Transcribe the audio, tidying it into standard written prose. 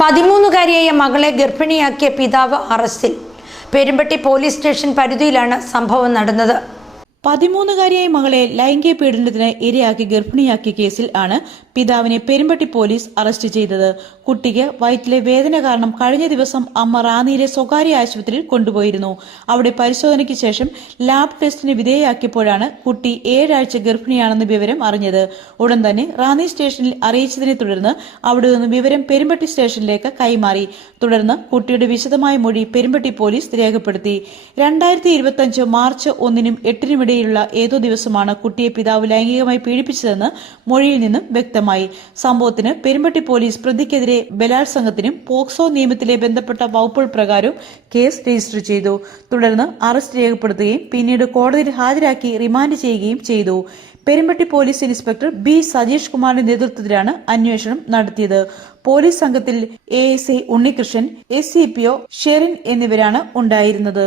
13-കാരിയായ മകളെ ഗർഭിണിയാക്കിയ പിതാവ് അറസ്റ്റിൽ. പെരുമ്പട്ടി പോലീസ് സ്റ്റേഷൻ പരിധിയിലാണ് സംഭവം നടന്നത്. 13-കാരിയായ മകളെ ലൈംഗിക പീഡനത്തിന് ഇരയാക്കി ഗർഭിണിയാക്കിയ കേസിൽ ആണ് പിതാവിനെ പെരുമ്പട്ടി പോലീസ് അറസ്റ്റ് ചെയ്തത്. കുട്ടിക്ക് വയറ്റിലെ വേദന കാരണം കഴിഞ്ഞ ദിവസം അമ്മ റാന്നിയിലെ സ്വകാര്യ ആശുപത്രിയിൽ കൊണ്ടുപോയിരുന്നു. അവിടെ പരിശോധനയ്ക്ക് ശേഷം ലാബ് ടെസ്റ്റിന് വിധേയയാക്കിയപ്പോഴാണ് കുട്ടി 7 ആഴ്ച ഗർഭിണിയാണെന്ന് വിവരം അറിഞ്ഞത്. ഉടൻ തന്നെ റാന്നി സ്റ്റേഷനിൽ അറിയിച്ചതിനെ തുടർന്ന് അവിടെ നിന്ന് വിവരം പെരുമ്പട്ടി സ്റ്റേഷനിലേക്ക് കൈമാറി. തുടർന്ന് കുട്ടിയുടെ വിശദമായ മൊഴി പെരുമ്പട്ടി പോലീസ് രേഖപ്പെടുത്തി. 2025 മാർച്ച് 1-നും 8-നും ഇടയിലുള്ള ഏതോ ദിവസമാണ് കുട്ടിയെ പിതാവ് ലൈംഗികമായി പീഡിപ്പിച്ചതെന്ന് മൊഴിയിൽ നിന്നും വ്യക്തമായി. സംഭവത്തിന് പെരുമ്പട്ടി പോലീസ് പ്രതിക്കെതിരെ ബലാത്സംഗത്തിനും പോക്സോ നിയമത്തിലെ ബന്ധപ്പെട്ട വകുപ്പുകൾ പ്രകാരം കേസ് രജിസ്റ്റർ ചെയ്തു. തുടർന്ന് അറസ്റ്റ് രേഖപ്പെടുത്തുകയും പിന്നീട് കോടതിയിൽ ഹാജരാക്കി റിമാൻഡ് ചെയ്യുകയും ചെയ്തു. Perumpatti police inspector B Sajeesh കുമാറിന്റെ നേതൃത്വത്തിലാണ് അന്വേഷണം നടത്തിയത്. പോലീസ് സംഘത്തിൽ ASI ഉണ്ണികൃഷ്ണൻ, SCPO ഷെറിൻ എന്നിവരാണ് ഉണ്ടായിരുന്നത്.